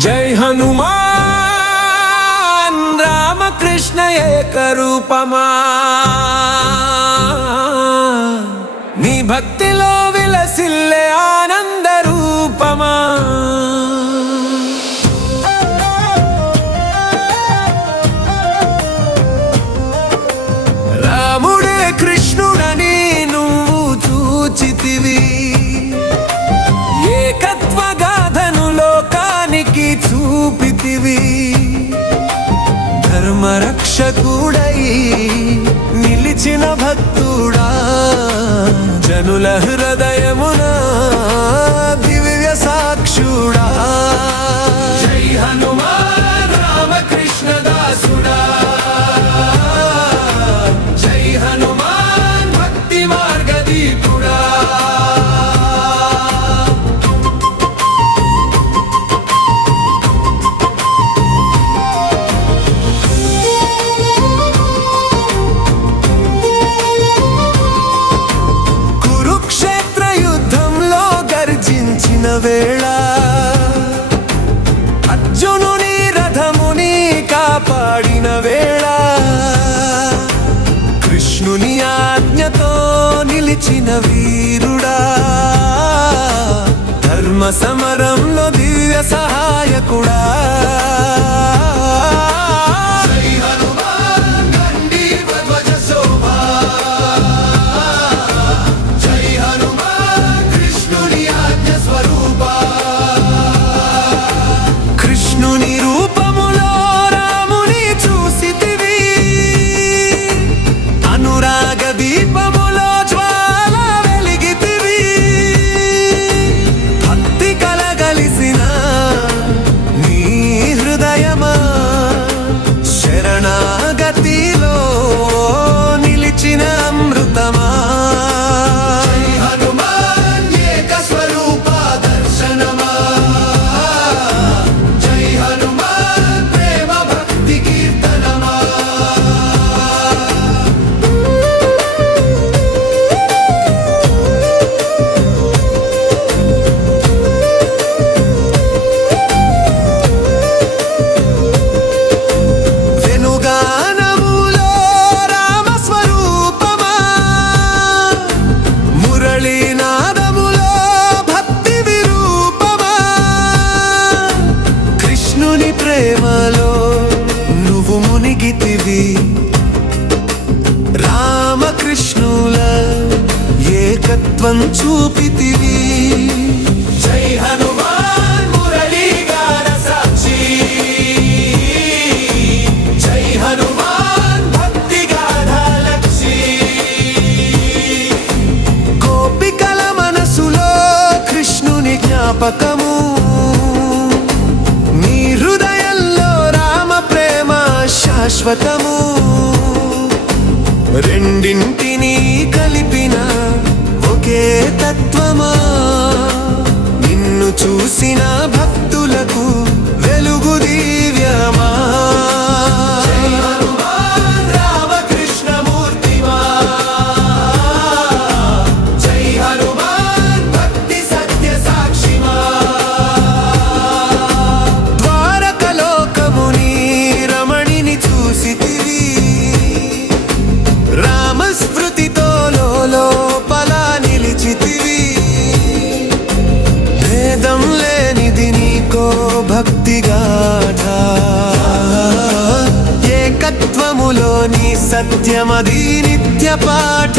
జై హనుమాన్ రామకృష్ణ ఏకరూపమా. నీ భక్తి రక్షకుడై నిలిచిన భక్తుడా జనుల హృదయమున దివ్య సాక్షుడా. వేళ. అర్జునుని రథముని కాపాడిన వేళ. కృష్ణుని ఆజ్ఞతో నిలిచిన వీరుడా. ధర్మ సమరం రామకృష్ణుల ఏకత్వం చూపితివి. జై హనుమాన్ మురళీగాన సాక్షి జై హనుమాన్ భక్తి గాథలక్షి గోపికల మనసులో కృష్ణుని జ్ఞాపకము. నీ హృదయంలో రామ ప్రేమ శాశ్వతము. రెండింటినీ కలిపిన ఒకే తత్వమా? నిన్ను చూసిన భక్తులకు వెలుగు దివ్యమా? భక్తిగాథ. ఏకత్వములోని సత్యమది నిత్య పాఠ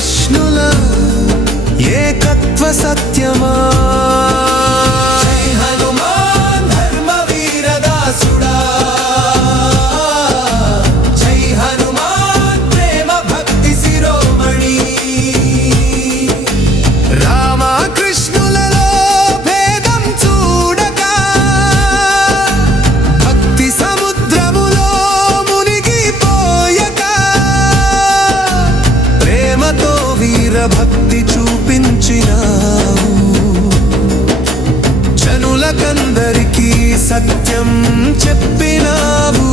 విష్ణుల ఏకత్వ సత్యమా? భక్తి చూపించినావు. జనులకందరికీ సత్యం చెప్పినావు.